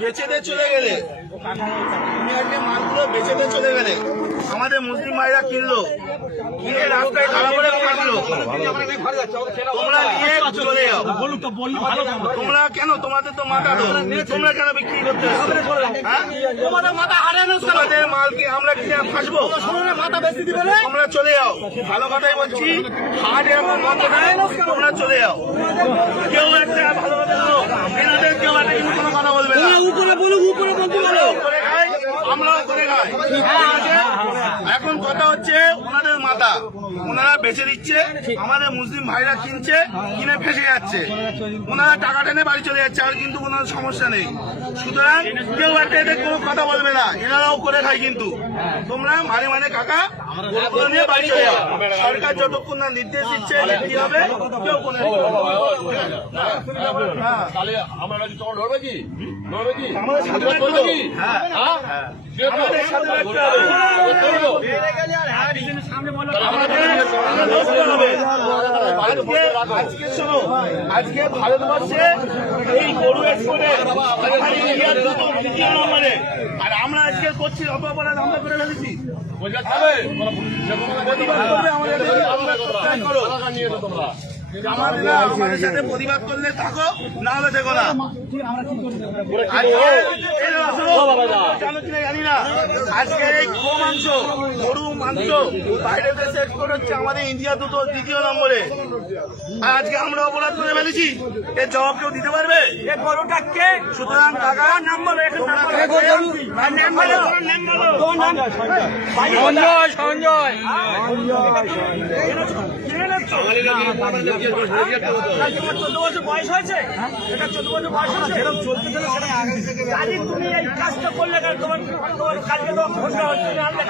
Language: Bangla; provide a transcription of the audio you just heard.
বেচে দিয়ে চলে গেলে মালগুলো বেচে দিয়ে চলে গেলে আমাদের মুসলিম ভাইরা কিনলো, কিনে রাস্তায় খারাপ করে কাটলো, তোমরা নিয়ে চলে যাও। তোমরা কেন, তোমাদের তো মাথা, তোমরা কেন বিক্রি করতে তোমাদের মাথা হারানো, তোমাদের মালকে আমরা কিনে ফাঁসবো, মাথা বেশি দিবে, তোমরা চলে যাও। ভালো কথাই বলছি, হাট এরকম বন্ধ নেয়, তোমরা চলে যাও। কেউ একটা ভালো কথা বলো, এনাদের কেউ একটা কিন্তু কোনো কথা বলবে না। উপরে বলুক, উপরে বলতে বলো, করে খাই, আমরাও করে খাই। এখন কথা হচ্ছে ওনাদের মাথা, ওনারা বেচে দিচ্ছে, আমাদের মুসলিম ভাইরা কিনছে, কিনে ফেসে যাচ্ছে, ওনারা টাকা টেনে বাড়ি চলে যাচ্ছে, আর কিন্তু কোনো সমস্যা নেই। সুতরাং কেউ একটা এদের কোনো কথা বলবে না, এনারাও করে খায়। কিন্তু তোমরা মানে মানে কাকা নিয়ে বাড়ি চলে যাও। সরকার যতক্ষণ না নির্দেশ দিচ্ছে কি হবে, কেউ কোনো আজকে ভারতবর্ষে এই গরু এক্সপোর্টে আর আমরা আজকে করছি অপরাধ, আমরা করে ফেলেছি। আমাদের সাথে প্রতিবাদ করলে থাকো, না হলে দেখো না। জানি না আজকে এই মাংস, গরু মাংস বাইরের দেশে এক্সপোর্ট হচ্ছে, আমাদের ইন্ডিয়া দ্বিতীয় নম্বরে। আর আজকে আমরা অপরাধ করে ফেলেছি, এর জবাব কেউ দিতে পারবে? সুতরাং টাকা সঞ্জয় 14 বছর বয়স হয়েছে, এটা 14 বছর বয়স হয়েছে, এরকম চলতে চলে সেটা তুমি এই কাজটা করলে কেন? তোমার কাজকে তো ঘোষণা হচ্ছে না, আমরা